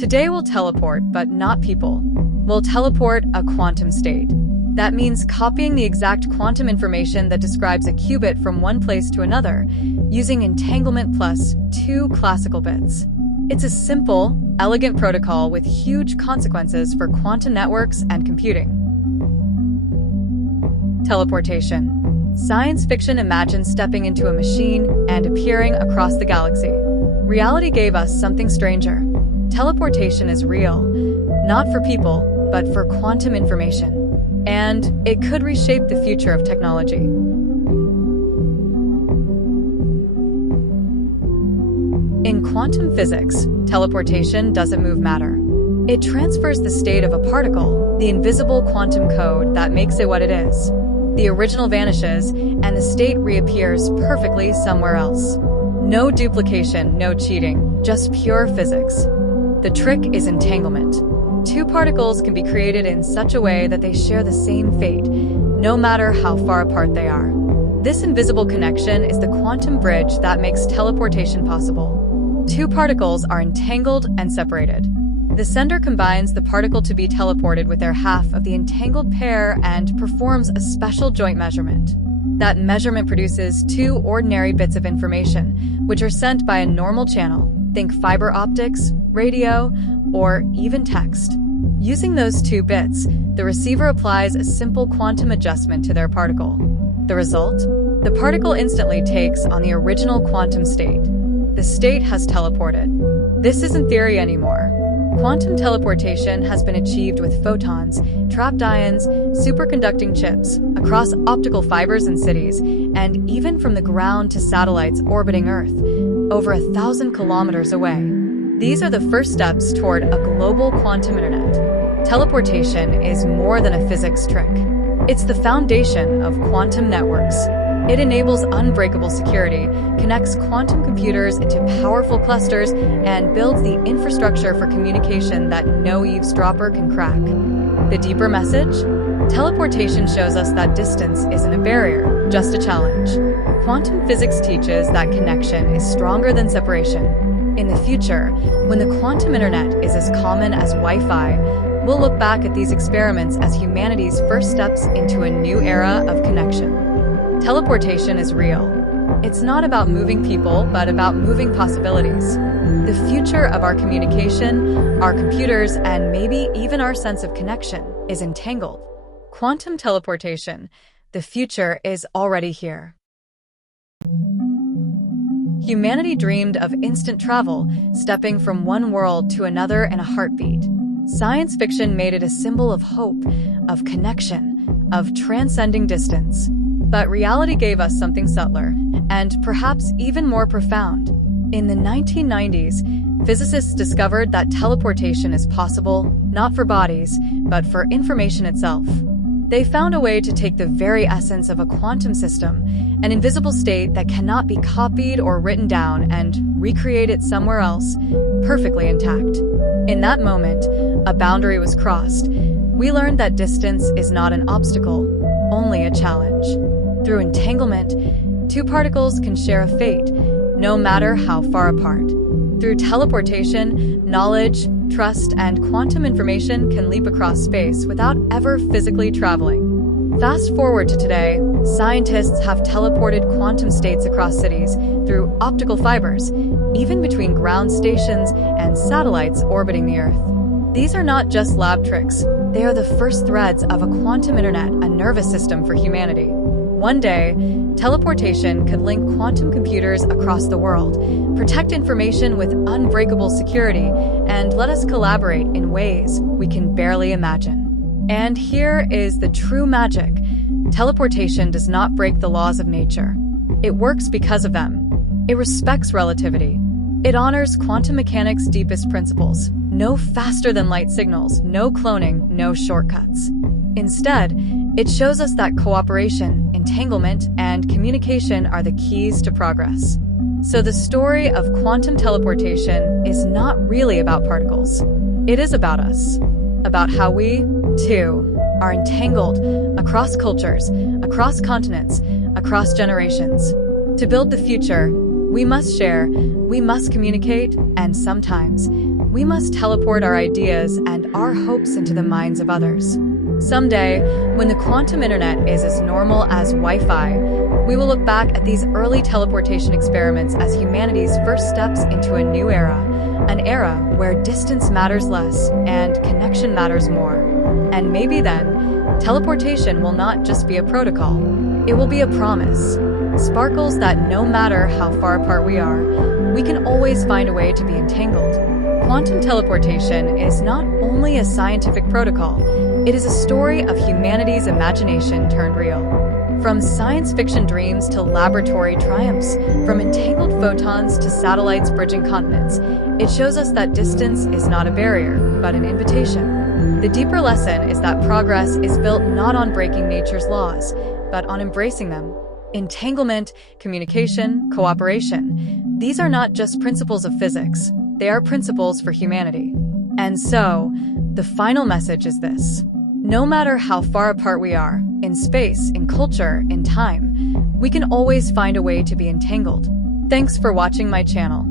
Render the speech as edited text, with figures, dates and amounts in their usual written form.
Today we'll teleport, but not people. We'll teleport a quantum state. That means copying the exact quantum information that describes a qubit from one place to another, using entanglement plus 2 classical bits. It's a simple, elegant protocol with huge consequences for quantum networks and computing. Teleportation. Science fiction imagines stepping into a machine and appearing across the galaxy. Reality gave us something stranger. Teleportation is real, not for people, but for quantum information. And it could reshape the future of technology. In quantum physics, teleportation doesn't move matter. It transfers the state of a particle, the invisible quantum code that makes it what it is. The original vanishes, and the state reappears perfectly somewhere else. No duplication, no cheating, just pure physics. The trick is entanglement. 2 particles can be created in such a way that they share the same fate, no matter how far apart they are. This invisible connection is the quantum bridge that makes teleportation possible. 2 particles are entangled and separated. The sender combines the particle to be teleported with their half of the entangled pair and performs a special joint measurement. That measurement produces 2 ordinary bits of information, which are sent by a normal channel. Think fiber optics, radio, or even text. Using those 2 bits, the receiver applies a simple quantum adjustment to their particle. The result? The particle instantly takes on the original quantum state. The state has teleported. This isn't theory anymore. Quantum teleportation has been achieved with photons, trapped ions, superconducting chips, across optical fibers in cities, and even from the ground to satellites orbiting Earth, over 1,000 kilometers away. These are the first steps toward a global quantum internet. Teleportation is more than a physics trick. It's the foundation of quantum networks. It enables unbreakable security, connects quantum computers into powerful clusters, and builds the infrastructure for communication that no eavesdropper can crack. The deeper message? Teleportation shows us that distance isn't a barrier, just a challenge. Quantum physics teaches that connection is stronger than separation. In the future, when the quantum internet is as common as Wi-Fi, we'll look back at these experiments as humanity's first steps into a new era of connection. Teleportation is real. It's not about moving people, but about moving possibilities. The future of our communication, our computers, and maybe even our sense of connection is entangled. Quantum teleportation. The future is already here. Humanity dreamed of instant travel, stepping from one world to another in a heartbeat. Science fiction made it a symbol of hope, of connection, of transcending distance. But reality gave us something subtler, and perhaps even more profound. In the 1990s, physicists discovered that teleportation is possible, not for bodies, but for information itself. They found a way to take the very essence of a quantum system, an invisible state that cannot be copied or written down, and recreate it somewhere else, perfectly intact. In that moment, a boundary was crossed. We learned that distance is not an obstacle, only a challenge. Through entanglement, 2 particles can share a fate, no matter how far apart. Through teleportation, knowledge, trust, and quantum information can leap across space without ever physically traveling. Fast forward to today, scientists have teleported quantum states across cities through optical fibers, even between ground stations and satellites orbiting the Earth. These are not just lab tricks. They are the first threads of a quantum internet, a nervous system for humanity. One day, teleportation could link quantum computers across the world, protect information with unbreakable security, and let us collaborate in ways we can barely imagine. And here is the true magic. Teleportation does not break the laws of nature. It works because of them. It respects relativity. It honors quantum mechanics' deepest principles. No faster-than-light signals, no cloning, no shortcuts. Instead, it shows us that cooperation, entanglement, and communication are the keys to progress. So the story of quantum teleportation is not really about particles. It is about us. About how we, too, are entangled across cultures, across continents, across generations. To build the future, we must share, we must communicate, and sometimes we must teleport our ideas and our hopes into the minds of others. Someday, when the quantum internet is as normal as Wi-Fi, we will look back at these early teleportation experiments as humanity's first steps into a new era, an era where distance matters less and connection matters more. And maybe then, teleportation will not just be a protocol, it will be a promise. Sparkles that no matter how far apart we are, we can always find a way to be entangled. Quantum teleportation is not only a scientific protocol, it is a story of humanity's imagination turned real. From science fiction dreams to laboratory triumphs, from entangled photons to satellites bridging continents, it shows us that distance is not a barrier, but an invitation. The deeper lesson is that progress is built not on breaking nature's laws, but on embracing them. Entanglement, communication, cooperation. These are not just principles of physics, they are principles for humanity. And so, the final message is this. No matter how far apart we are, in space, in culture, in time, we can always find a way to be entangled. Thanks for watching my channel.